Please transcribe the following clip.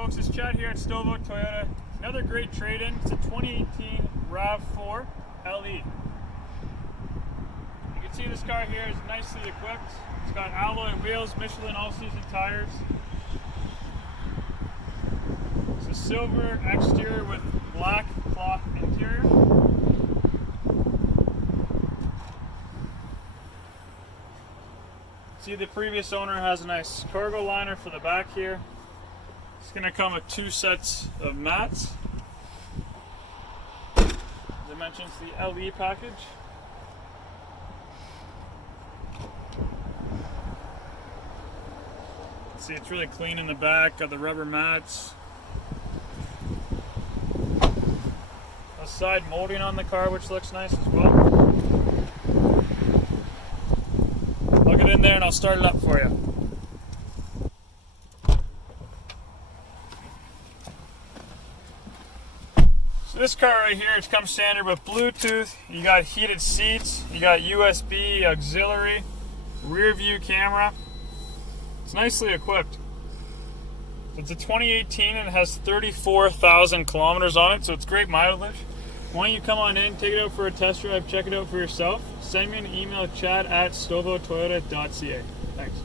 folks, it's Chad here at Stouffville Toyota. Another great trade-in. It's a 2018 RAV4 LE. You can see this car here is nicely equipped. It's got alloy wheels, Michelin all-season tires. It's a silver exterior with black cloth interior. See, the previous owner has a nice cargo liner for the back here. It's going to come with 2 sets of mats. As I mentioned, it's the LE package. See, it's really clean in the back, got the rubber mats. A side molding on the car, which looks nice as well. I'll get in there and I'll start it up for you. So this car right here, it comes standard with Bluetooth. You got heated seats, you got USB, auxiliary, rear view camera. It's nicely equipped. It's a 2018 and it has 34,000 kilometers on it, so it's great mileage. Why don't you come on in, take it out for a test drive, check it out for yourself. Send me an email, chad@stouffvilletoyota.ca. Thanks.